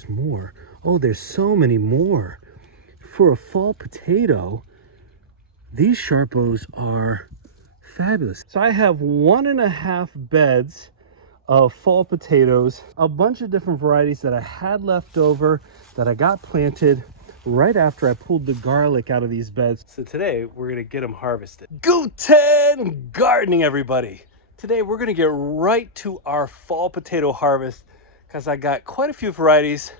there's more. Oh, there's so many more. For a fall potato, these Sarpos are fabulous. So I have 1.5 beds of fall potatoes, a bunch of different varieties that I had left over that I got planted right after I pulled the garlic out of these beds. So today we're gonna get them harvested. Guten Gardening, everybody. Today we're gonna get right to our fall potato harvest because I got quite a few varieties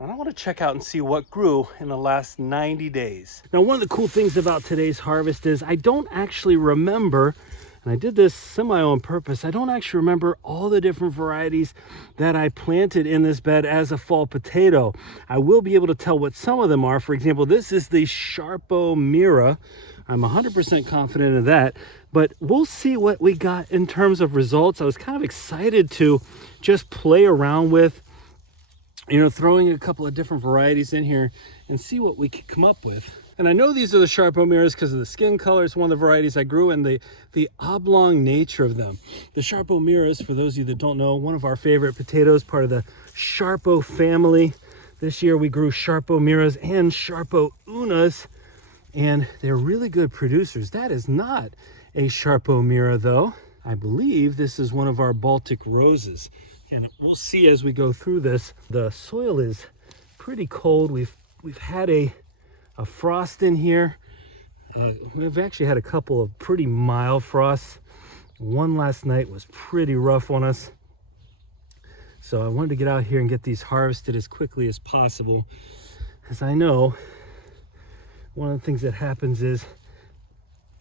and I want to check out and see what grew in the last 90 days. Now, one of the cool things about today's harvest is I don't actually remember, and I did this semi on purpose, I don't actually remember all the different varieties that I planted in this bed as a fall potato. I will be able to tell what some of them are. For example, this is the Sarpo Mira. I'm 100% confident of that, but we'll see what we got in terms of results. I was kind of excited to just play around with, you know, throwing a couple of different varieties in here and see what we could come up with. And I know these are the Sarpo Miras because of the skin color. It's one of the varieties I grew and the oblong nature of them. The Sarpo Miras, for those of you that don't know, one of our favorite potatoes, part of the Sarpo family. This year we grew Sarpo Miras and Sarpo Unas, and they're really good producers. That is not a Sarpo Mira though. I believe this is one of our Baltic roses. And we'll see as we go through this. The soil is pretty cold. We've had a frost in here. We've actually had a couple of pretty mild frosts. One last night was pretty rough on us. So I wanted to get out here and get these harvested as quickly as possible. As I know, one of the things that happens is,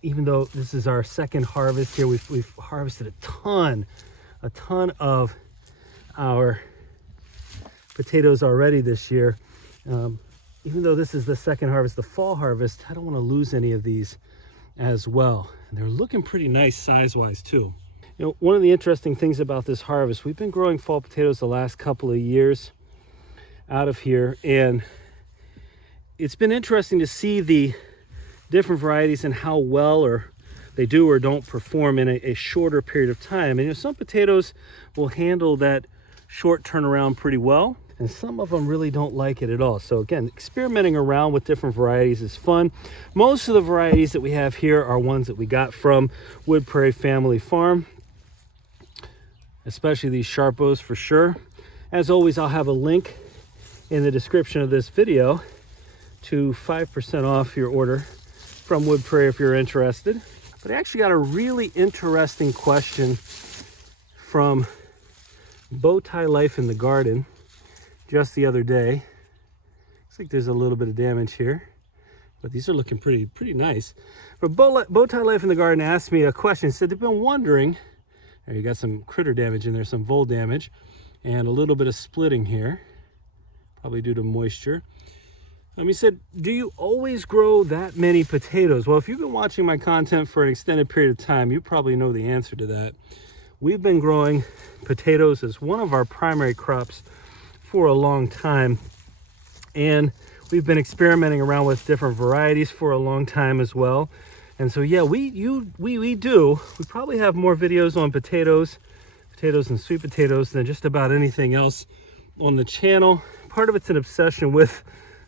even though this is our second harvest here, we've harvested a ton of our potatoes already this year. Even though this is the second harvest, the fall harvest, I don't want to lose any of these as well. And they're looking pretty nice size-wise too. You know, one of the interesting things about this harvest, we've been growing fall potatoes the last couple of years out of here, and it's been interesting to see the different varieties and how well or they do or don't perform in a shorter period of time. And you know, some potatoes will handle that short turnaround pretty well, and some of them really don't like it at all. So again, experimenting around with different varieties is fun. Most of the varieties that we have here are ones that we got from Wood Prairie Family Farm, especially these Sarpos for sure. As always, I'll have a link in the description of this video to 5% off your order from Wood Prairie if you're interested. But I actually got a really interesting question from Bowtie Life in the Garden just the other day. Looks like there's a little bit of damage here, but these are looking pretty nice. But Bowtie Life in the Garden asked me a question. He said they've been wondering, you got some critter damage in there, some vole damage, and a little bit of splitting here, probably due to moisture. He said, do you always grow that many potatoes? Well, if you've been watching my content for an extended period of time, you probably know the answer to that. We've been growing potatoes as one of our primary crops for a long time, and we've been experimenting around with different varieties for a long time as well. And so yeah, we probably have more videos on potatoes and sweet potatoes than just about anything else on the channel. Part of it's an obsession with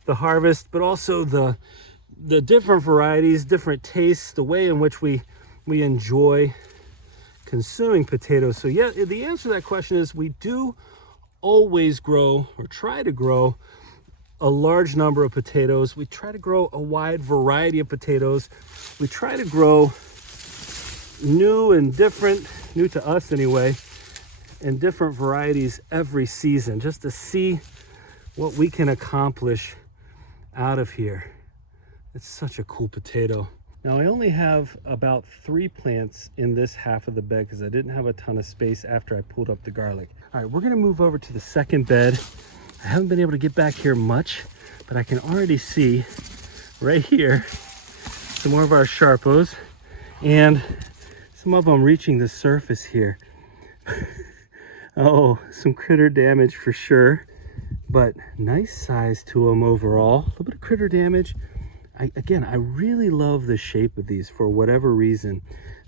the harvest, but also the different varieties, different tastes, the way in which we enjoy consuming potatoes. So yeah, the answer to that question is we do always grow, or try to grow, a large number of potatoes. We try to grow a wide variety of potatoes. We try to grow new and different, new to us anyway, and different varieties every season, just to see what we can accomplish out of here. It's such a cool potato. Now I only have about 3 plants in this half of the bed because I didn't have a ton of space after I pulled up the garlic. All right, we're gonna move over to the second bed. I haven't been able to get back here much, but I can already see right here some more of our Sarpos, and some of them reaching the surface here. Oh, some critter damage for sure, but nice size to them overall. A little bit of critter damage. Again, I really love the shape of these for whatever reason.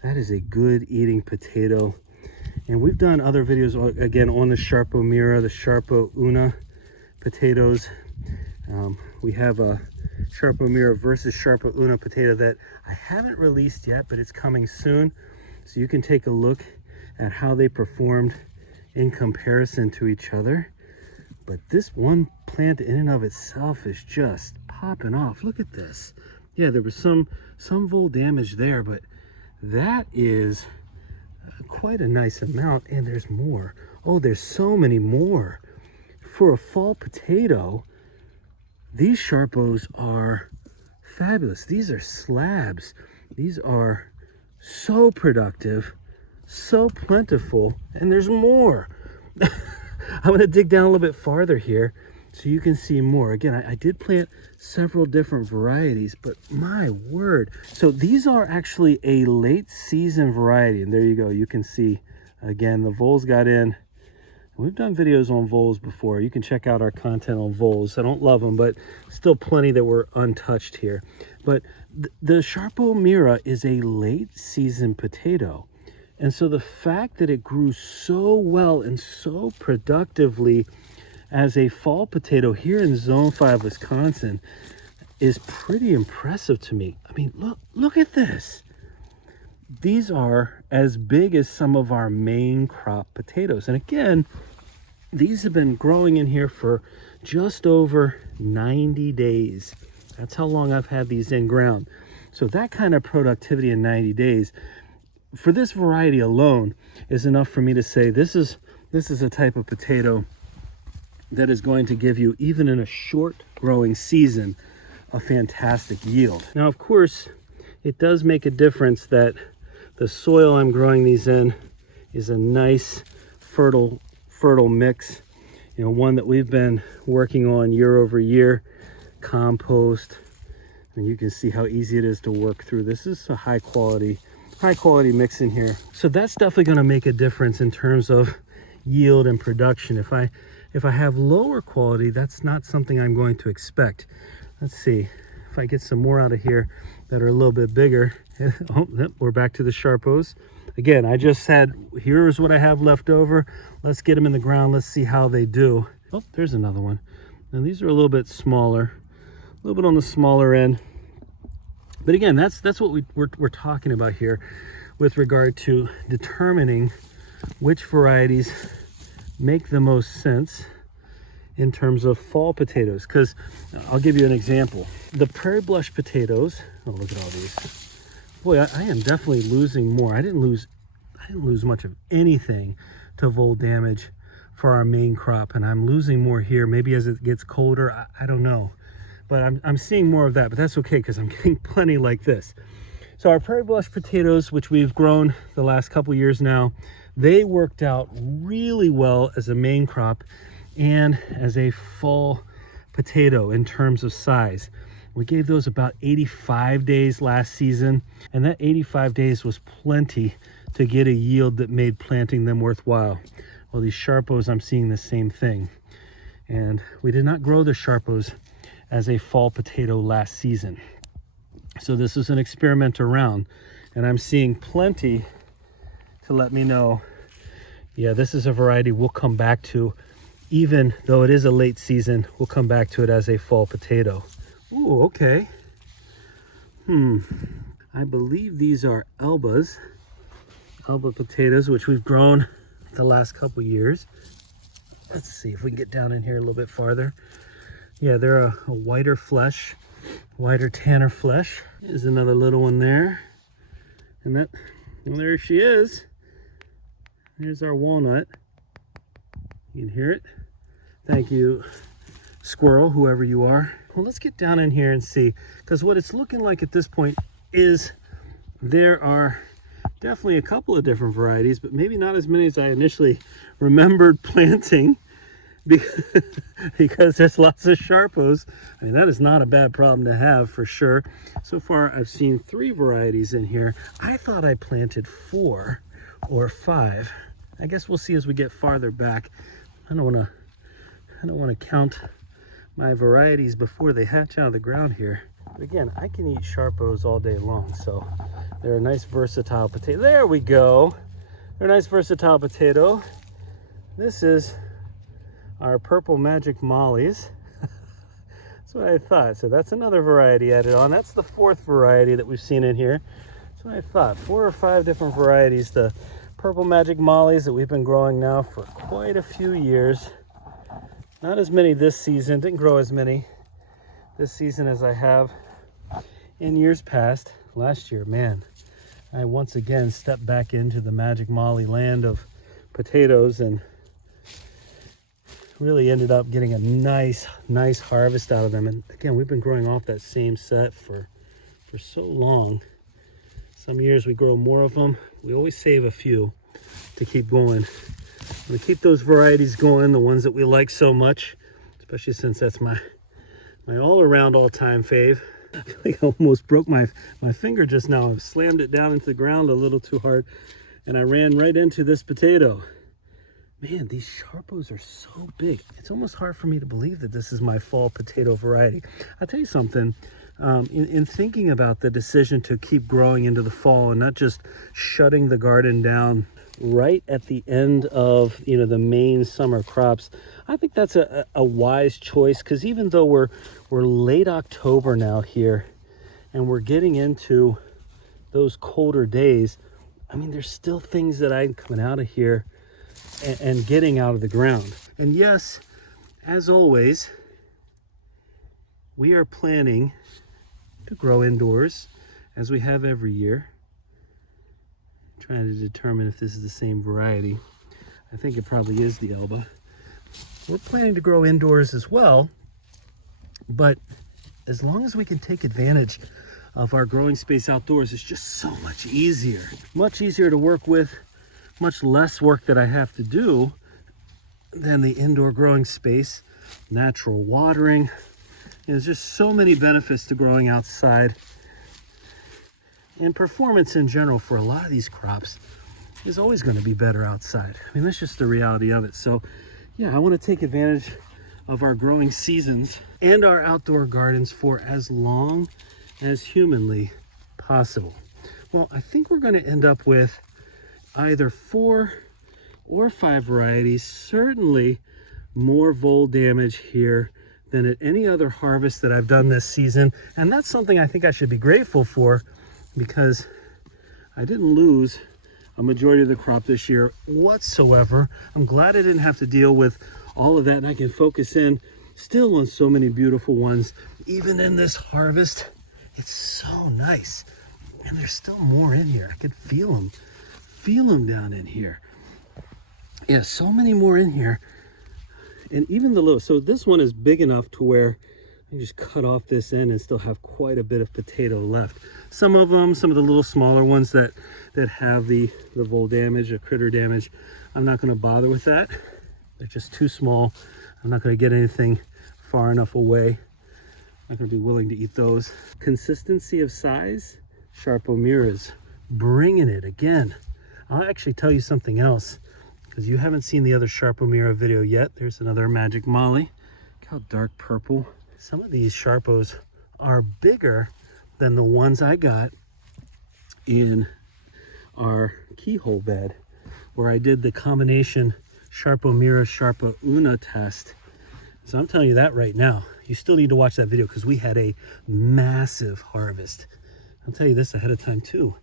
That is a good eating potato. And we've done other videos, again, on the Sarpo Mira, the Sarpo Una. potatoes. We have a Sarpo Mira versus Sarpo Una potato that I haven't released yet, but it's coming soon. So you can take a look at how they performed in comparison to each other. But this one plant in and of itself is just popping off. Look at this. Yeah, there was some vole damage there, but that is quite a nice amount, and there's more. Oh, there's so many more. For a fall potato, these Sarpos are fabulous. These are slabs. These are so productive, so plentiful, and there's more. I'm going to dig down a little bit farther here so you can see more. Again, I did plant several different varieties, but my word. So these are actually a late season variety, and there you go. You can see, again, the voles got in. We've done videos on voles before. You can check out our content on voles. I don't love them, but still plenty that were untouched here. But the Sarpo Mira is a late season potato. And so the fact that it grew so well and so productively as a fall potato here in Zone 5, Wisconsin, is pretty impressive to me. I mean, look at this. These are as big as some of our main crop potatoes. And again, these have been growing in here for just over 90 days. That's how long I've had these in ground. So that kind of productivity in 90 days for this variety alone is enough for me to say this is a type of potato that is going to give you, even in a short growing season, a fantastic yield. Now, of course, it does make a difference that the soil I'm growing these in is a nice fertile mix, you know, one that we've been working on year over year. Compost, and you can see how easy it is to work through. This is a high quality mix in here, so that's definitely going to make a difference in terms of yield and production. If I have lower quality, that's not something I'm going to expect. Let's see if I get some more out of here that are a little bit bigger. Oh, we're back to the Sarpos. Again, I just said, here's what I have left over. Let's get them in the ground. Let's see how they do. Oh, there's another one. Now these are a little bit smaller, a little bit on the smaller end. But again, that's what we're talking about here with regard to determining which varieties make the most sense in terms of fall potatoes. Because I'll give you an example. The prairie blush potatoes, oh, look at all these. Boy, I am definitely losing more. I didn't lose much of anything to vole damage for our main crop, and I'm losing more here. Maybe as it gets colder, I don't know. But I'm seeing more of that, but that's okay because I'm getting plenty like this. So our prairie blush potatoes, which we've grown the last couple years now, they worked out really well as a main crop and as a fall potato in terms of size. We gave those about 85 days last season, and that 85 days was plenty to get a yield that made planting them worthwhile. Well, these Sarpos, I'm seeing the same thing. And we did not grow the Sarpos as a fall potato last season. So this is an experiment around, and I'm seeing plenty to let me know, yeah, this is a variety we'll come back to. Even though it is a late season, we'll come back to it as a fall potato. Ooh, okay. I believe these are Alba potatoes, which we've grown the last couple years. Let's see if we can get down in here a little bit farther. Yeah, they're a whiter flesh, whiter tanner flesh. There's another little one there. And well, there she is. Here's our walnut. You can hear it. Thank you, squirrel, whoever you are. Well, let's get down in here and see, because what it's looking like at this point is there are definitely a couple of different varieties, but maybe not as many as I initially remembered planting, because there's lots of Sarpos. I mean, that is not a bad problem to have for sure. So far, I've seen 3 varieties in here. I thought I planted 4 or 5. I guess we'll see as we get farther back. I don't want to count my varieties before they hatch out of the ground here. But again, I can eat Sarpos all day long, so they're a nice versatile potato. There we go. They're a nice versatile potato. This is our purple magic mollies. That's what I thought. So that's another variety added on. That's the fourth variety that we've seen in here. That's what I thought. 4 or 5 different varieties. The purple magic mollies that we've been growing now for quite a few years. Not as many this season. Didn't grow as many this season as I have in years past. Last year, man, I once again stepped back into the magic molly land of potatoes and really ended up getting a nice harvest out of them. And again, we've been growing off that same set for so long. Some years we grow more of them. We always save a few to keep going. We keep those varieties going, the ones that we like so much, especially since that's my all-around all-time fave. I feel like I almost broke my finger just now. I've slammed it down into the ground a little too hard, and I ran right into this potato. Man, these Sarpos are so big. It's almost hard for me to believe that this is my fall potato variety. I'll tell you something, in thinking about the decision to keep growing into the fall and not just shutting the garden down right at the end of, you know, the main summer crops, I think that's a wise choice, because even though we're late October now here and we're getting into those colder days, I mean, there's still things that I'm coming out of here and getting out of the ground. And yes, as always, we are planning to grow indoors as we have every year. I'm trying to determine if this is the same variety. I think it probably is the Elba. We're planning to grow indoors as well, but as long as we can take advantage of our growing space outdoors, it's just so much easier to work with, much less work that I have to do than the indoor growing space. Natural watering. There's just so many benefits to growing outside, and performance in general for a lot of these crops is always going to be better outside. I mean, that's just the reality of it. So yeah, I want to take advantage of our growing seasons and our outdoor gardens for as long as humanly possible. Well, I think we're going to end up with either 4 or 5 varieties, certainly more vole damage here than at any other harvest that I've done this season. And that's something I think I should be grateful for, because I didn't lose a majority of the crop this year whatsoever. I'm glad I didn't have to deal with all of that, and I can focus in still on so many beautiful ones. Even in this harvest, it's so nice. And there's still more in here. I could feel them down in here. Yeah, so many more in here. And even the little, so this one is big enough to where you just cut off this end and still have quite a bit of potato left. Some of them, some of the little smaller ones that have the vole damage, the critter damage, I'm not going to bother with that. They're just too small. I'm not going to get anything far enough away. I'm not going to be willing to eat those. Consistency of size, Sarpo Miras, bringing it again. I'll actually tell you something else, because you haven't seen the other Sarpo Mira video yet. There's another magic molly. Look how dark purple. Some of these Sarpos are bigger than the ones I got in our keyhole bed, where I did the combination Sarpo Mira, Sarpo Una test. So I'm telling you that right now. You still need to watch that video, because we had a massive harvest. I'll tell you this ahead of time too.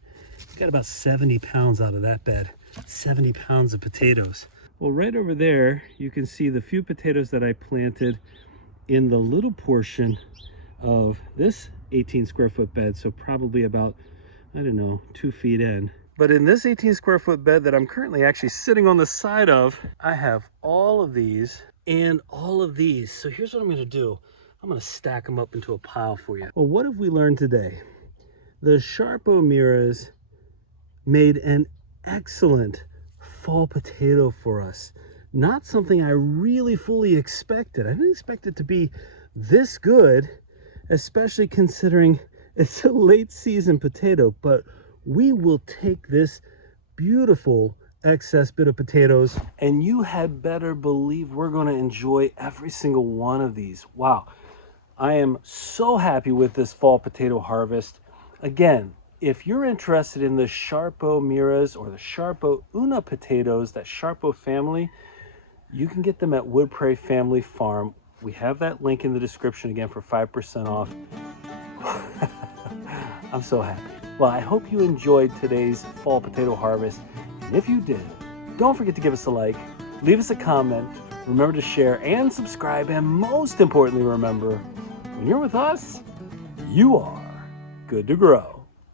We got about 70 pounds out of that bed. 70 pounds of potatoes. Well, right over there, you can see the few potatoes that I planted in the little portion of this 18 square foot bed. So probably about, I don't know, 2 feet in. But in this 18 square foot bed that I'm currently actually sitting on the side of, I have all of these and all of these. So here's what I'm going to do. I'm going to stack them up into a pile for you. Well, what have we learned today? The Sarpo Miras made an excellent fall potato for us. Not something I really fully expected. I didn't expect it to be this good, especially considering it's a late season potato, but we will take this beautiful excess bit of potatoes, and you had better believe we're going to enjoy every single one of these. Wow. I am so happy with this fall potato harvest. Again, if you're interested in the Sarpo Miras or the Sarpo Una potatoes, that Sarpo family, You can get them at Wood Prairie Family Farm. We have that link in the description again for 5% off. I'm so happy. Well, I hope you enjoyed today's fall potato harvest. And if you did, don't forget to give us a like, leave us a comment, remember to share and subscribe, and most importantly, remember, when you're with us, you are good to grow.